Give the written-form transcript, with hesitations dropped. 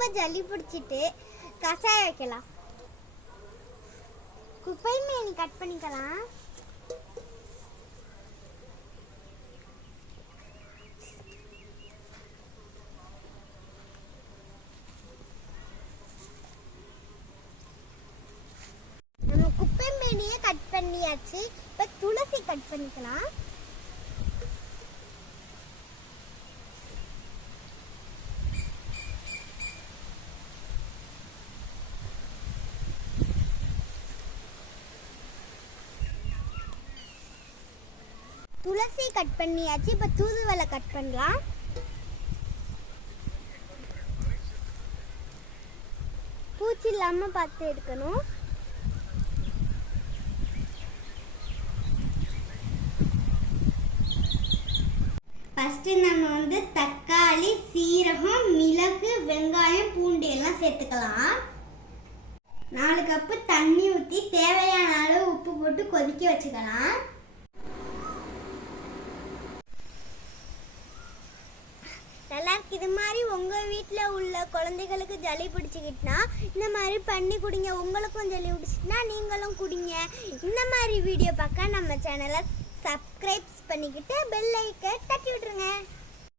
ரொம்ப ஜல்லி பிடிச்சிட்டு கசாயம் வைக்கலாம். குப்பை மேனி கட் பண்ணிக்கலாம். நம்ம குப்பை மேனியை கட் பண்ணியாச்சு. இப்போ துளசி கட் பண்ணிக்கலாம். துளசி கட் பண்ணியாச்சு. இப்போ தூதுவளை கட் பண்ணலாம். பூச்சி இல்லாமல் பார்த்து எடுக்கணும். ஃபஸ்ட்டு நம்ம தக்காளி, சீரகம், மிளகு, வெங்காயம், பூண்டு எல்லாம் சேர்த்துக்கலாம். 4 கப்பு தண்ணி ஊற்றி தேவையான அளவு உப்பு போட்டு கொதிக்க வச்சுக்கலாம். எல்லாருக்கும் இது மாதிரி உங்கள் வீட்டில் உள்ள குழந்தைகளுக்கு ஜலி பிடிச்சிக்கிட்டுனா இந்த மாதிரி பண்ணி குடிங்க. உங்களுக்கும் ஜலி பிடிச்சிட்டுனா நீங்களும் குடிங்க. இந்த மாதிரி வீடியோ பார்க்க நம்ம சேனலை சப்ஸ்கிரைப் பண்ணிக்கிட்டு பெல் ஐக்கனை தட்டி விட்டுருங்க.